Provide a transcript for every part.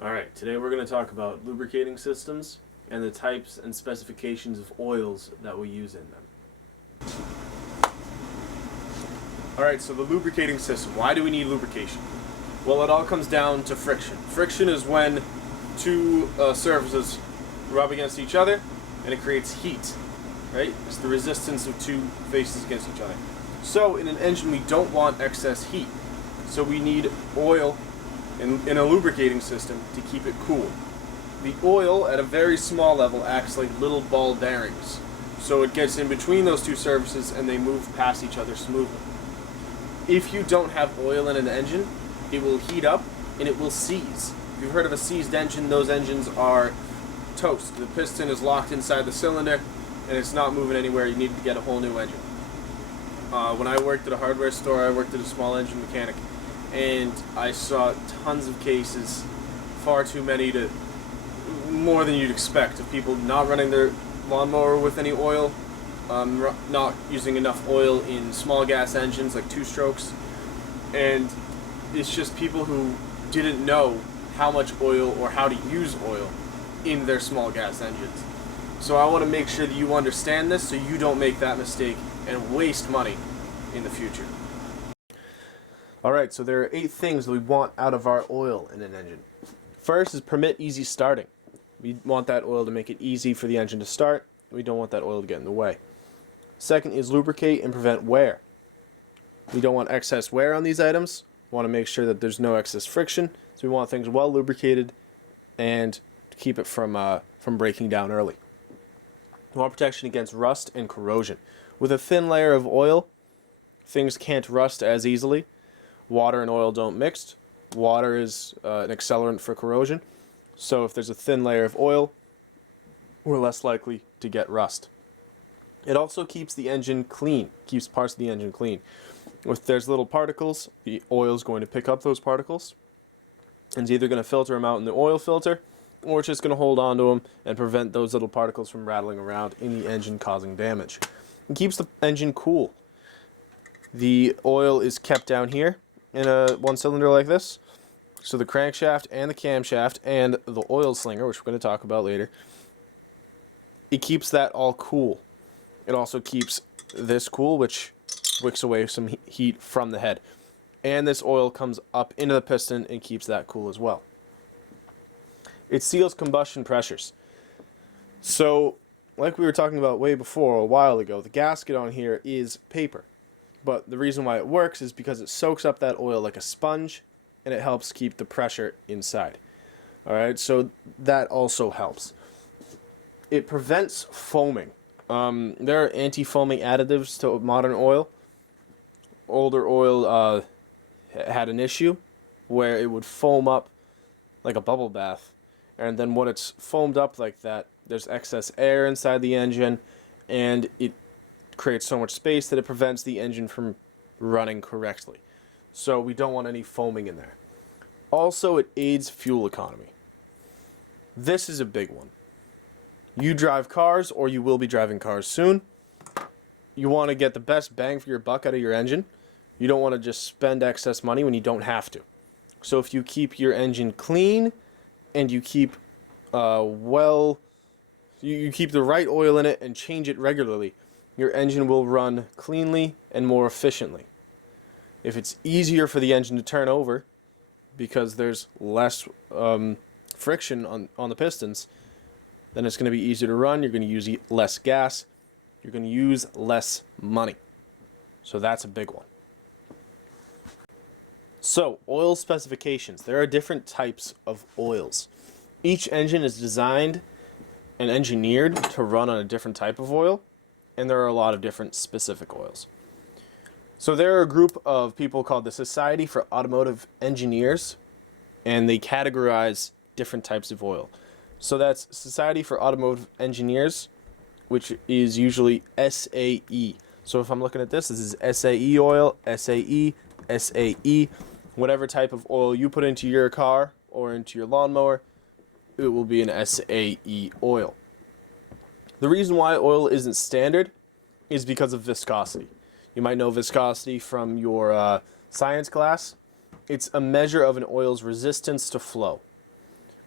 Alright, today we're going to talk about lubricating systems and the types and specifications of oils that we use in them. Alright, so the lubricating system. Why do we need lubrication? Well, it all comes down to friction. Friction is when two surfaces rub against each other and it creates heat. Right? It's the resistance of two faces against each other. So in an engine we don't want excess heat. So we need oil in a lubricating system to keep it cool. The oil at a very small level acts like little ball bearings. So it gets in between those two surfaces and they move past each other smoothly. If you don't have oil in an engine, it will heat up and it will seize. If you've heard of a seized engine, those engines are toast. The piston is locked inside the cylinder and it's not moving anywhere. You need to get a whole new engine. When I worked at a hardware store, I worked at a small engine mechanic, and I saw tons of cases, far too many, to more than you'd expect, of people not running their lawnmower with any oil, not using enough oil in small gas engines like two-strokes, and it's just people who didn't know how much oil or how to use oil in their small gas engines. So I want to make sure that you understand this so you don't make that mistake and waste money in the future. Alright, so there are 8 things that we want out of our oil in an engine. First is permit easy starting. We want that oil to make it easy for the engine to start. We don't want that oil to get in the way. Second is lubricate and prevent wear. We don't want excess wear on these items. We want to make sure that there's no excess friction. So we want things well lubricated and to keep it from breaking down early. We want protection against rust and corrosion. With a thin layer of oil, things can't rust as easily. Water and oil don't mix. Water is an accelerant for corrosion. So if there's a thin layer of oil, we're less likely to get rust. It also keeps the engine clean, keeps parts of the engine clean. If there's little particles, the oil is going to pick up those particles, and it's either going to filter them out in the oil filter, or it's just going to hold on to them and prevent those little particles from rattling around in the engine causing damage. It keeps the engine cool. The oil is kept down here in a one cylinder like this. So the crankshaft and the camshaft and the oil slinger, which we're going to talk about later, it keeps that all cool. It also keeps this cool, which wicks away some heat from the head. And this oil comes up into the piston and keeps that cool as well. It seals combustion pressures. So, like we were talking about way before, a while ago, the gasket on here is paper. But the reason why it works is because it soaks up that oil like a sponge, and it helps keep the pressure inside. Alright, so that also helps. It prevents foaming. There are anti-foaming additives to modern oil. Older oil had an issue where it would foam up like a bubble bath. And then when it's foamed up like that, there's excess air inside the engine, and it creates so much space that it prevents the engine from running correctly. So we don't want any foaming in there. Also, it aids fuel economy. This is a big one. You drive cars, or you will be driving cars soon. You want to get the best bang for your buck out of your engine. You don't want to just spend excess money when you don't have to. So if you keep your engine clean, and you keep you keep the right oil in it and change it regularly, your engine will run cleanly and more efficiently. If it's easier for the engine to turn over because there's less friction on the pistons, then it's going to be easier to run. You're going to use less gas. You're going to use less money. So that's a big one. So, oil specifications. There are different types of oils. Each engine is designed and engineered to run on a different type of oil, and there are a lot of different specific oils. So there are a group of people called the Society for Automotive Engineers, and they categorize different types of oil. So that's Society for Automotive Engineers, which is usually SAE. So if I'm looking at this is SAE oil, SAE, SAE. Whatever type of oil you put into your car or into your lawnmower, it will be an SAE oil. The reason why oil isn't standard is because of viscosity. You might know viscosity from your science class. It's a measure of an oil's resistance to flow.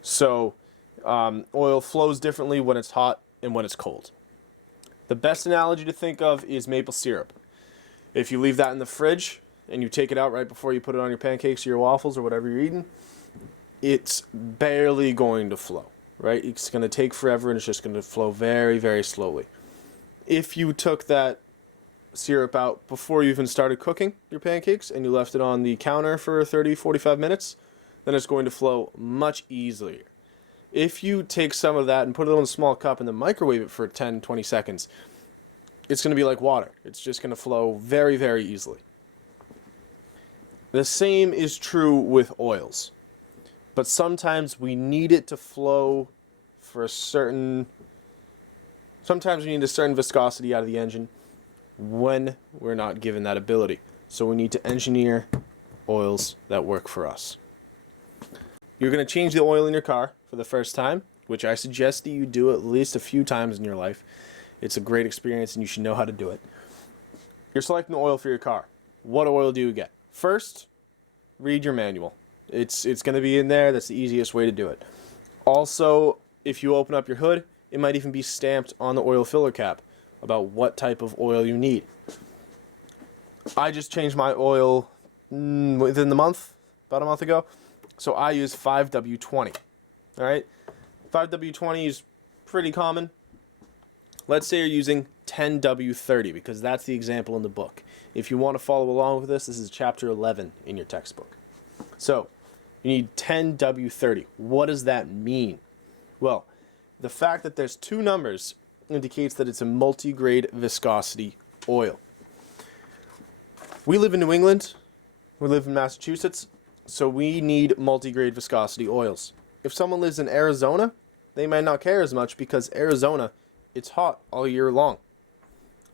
So oil flows differently when it's hot and when it's cold. The best analogy to think of is maple syrup. If you leave that in the fridge and you take it out right before you put it on your pancakes or your waffles or whatever you're eating, it's barely going to flow, right? It's going to take forever and it's just going to flow very, very slowly. If you took that syrup out before you even started cooking your pancakes and you left it on the counter for 30, 45 minutes, then it's going to flow much easier. If you take some of that and put it in a small cup and then microwave it for 10, 20 seconds, it's going to be like water. It's just going to flow very, very easily. The same is true with oils. But sometimes we need it to flow for sometimes we need a certain viscosity out of the engine when we're not given that ability. So we need to engineer oils that work for us. You're going to change the oil in your car for the first time, which I suggest that you do at least a few times in your life. It's a great experience and you should know how to do it. You're selecting the oil for your car. What oil do you get? First, read your manual. It's going to be in there. That's the easiest way to do it. Also, if you open up your hood, it might even be stamped on the oil filler cap about what type of oil you need. I just changed my oil within the month, about a month ago. So I use 5W20. All right? 5W20 is pretty common. Let's say you're using 10W30 because that's the example in the book. If you want to follow along with this is chapter 11 in your textbook. So, you need 10W30. What does that mean? Well, the fact that there's two numbers indicates that it's a multi-grade viscosity oil. We live in New England. We live in Massachusetts. So we need multi-grade viscosity oils. If someone lives in Arizona, they might not care as much because Arizona, it's hot all year long.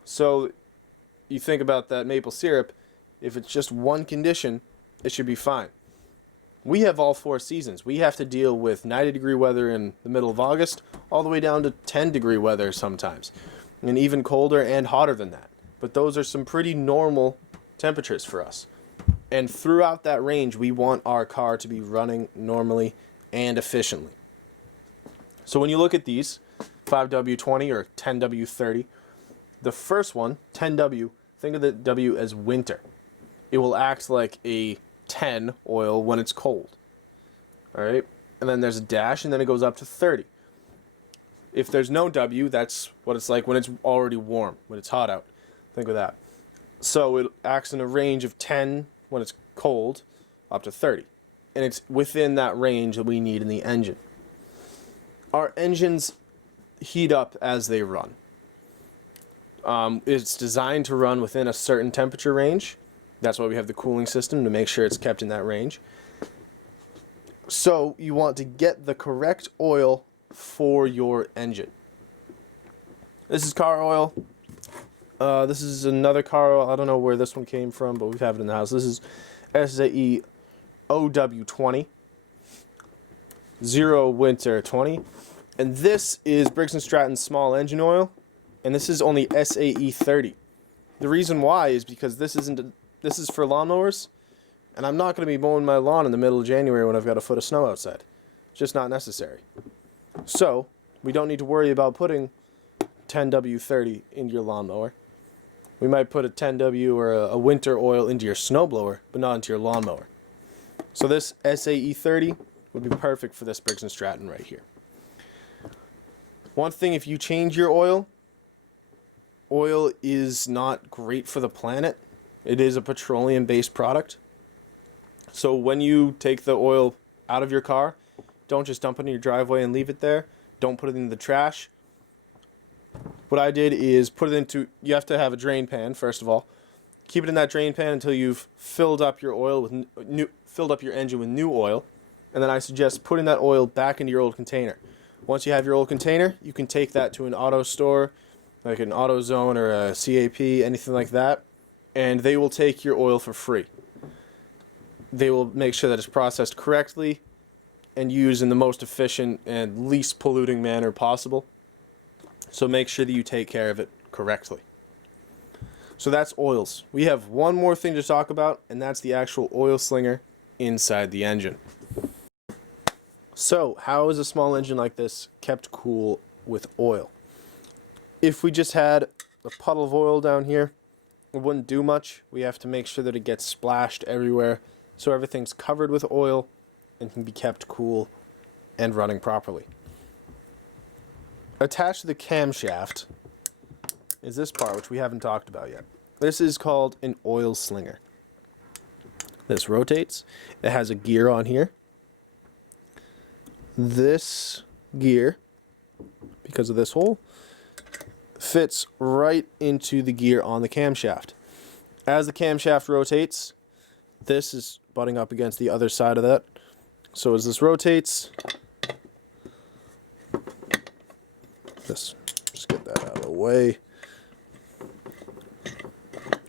So you think about that maple syrup, if it's just one condition, it should be fine. We have all 4 seasons. We have to deal with 90-degree weather in the middle of August, all the way down to 10-degree weather sometimes, and even colder and hotter than that. But those are some pretty normal temperatures for us. And throughout that range, we want our car to be running normally and efficiently. So when you look at these, 5W20 or 10W30, the first one, 10W, think of the W as winter. It will act like a 10 oil when it's cold. All right? And then there's a dash, and then it goes up to 30. If there's no W, that's what it's like when it's already warm, when it's hot out. Think of that. So it acts in a range of 10 when it's cold, up to 30. And it's within that range that we need in the engine. Our engines heat up as they run. It's designed to run within a certain temperature range. That's why we have the cooling system, to make sure it's kept in that range. So you want to get the correct oil for your engine. This is car oil. This is another car oil. I don't know where this one came from, but we have it in the house. This is SAE OW20. 0 Winter 20. And this is Briggs and Stratton small engine oil. And this is only SAE 30. The reason why is because this is for lawnmowers, and I'm not going to be mowing my lawn in the middle of January when I've got a foot of snow outside. It's just not necessary. So, we don't need to worry about putting 10W30 into your lawnmower. We might put a 10W or a winter oil into your snowblower, but not into your lawnmower. So this SAE 30 would be perfect for this Briggs & Stratton right here. One thing, if you change your oil is not great for the planet. It is a petroleum-based product. So when you take the oil out of your car, don't just dump it in your driveway and leave it there. Don't put it in the trash. What I did is put it into, you have to have a drain pan, first of all. Keep it in that drain pan until you've filled up your oil with filled up your engine with new oil. And then I suggest putting that oil back into your old container. Once you have your old container, you can take that to an auto store, like an AutoZone or a CAP, anything like that, and they will take your oil for free. They will make sure that it's processed correctly and used in the most efficient and least polluting manner possible. So make sure that you take care of it correctly. So that's oils. We have one more thing to talk about, and that's the actual oil slinger inside the engine. So, how is a small engine like this kept cool with oil? If we just had a puddle of oil down here, it wouldn't do much. We have to make sure that it gets splashed everywhere so everything's covered with oil and can be kept cool and running properly. Attached to the camshaft is this part, which we haven't talked about yet. This is called an oil slinger. This rotates. It has a gear on here. This gear, because of this hole, fits right into the gear on the camshaft. As the camshaft rotates, this is butting up against the other side of that. So as this rotates, just get that out of the way.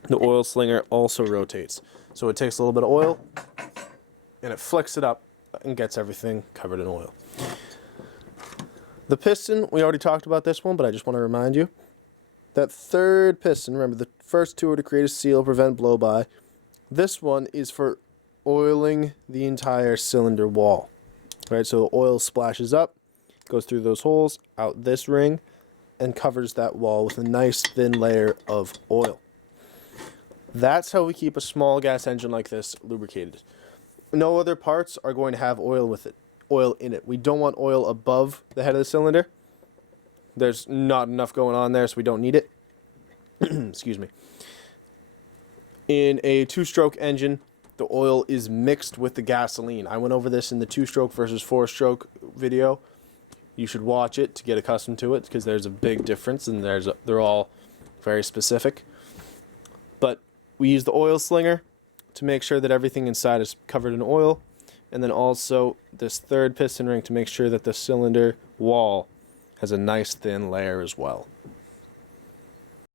The oil slinger also rotates. So it takes a little bit of oil and it flicks it up and gets everything covered in oil. The piston, we already talked about this one, but I just want to remind you. That third piston, remember the first two are to create a seal, prevent blow-by. This one is for oiling the entire cylinder wall. Right, so the oil splashes up, goes through those holes, out this ring, and covers that wall with a nice thin layer of oil. That's how we keep a small gas engine like this lubricated. No other parts are going to have oil in it. We don't want oil above the head of the cylinder. There's not enough going on there, so we don't need it. Excuse me. In a two-stroke engine, the oil is mixed with the gasoline. I went over this in the two-stroke versus four-stroke video. You should watch it to get accustomed to it because there's a big difference and they're all very specific. But we use the oil slinger to make sure that everything inside is covered in oil, and then also this third piston ring to make sure that the cylinder wall has a nice thin layer as well.